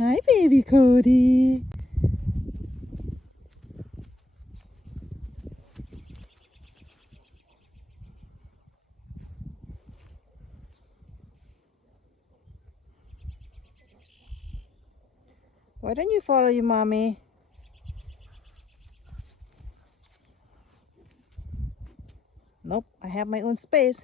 Hi, baby Cody. Why don't you follow your mommy? Nope, I have my own space.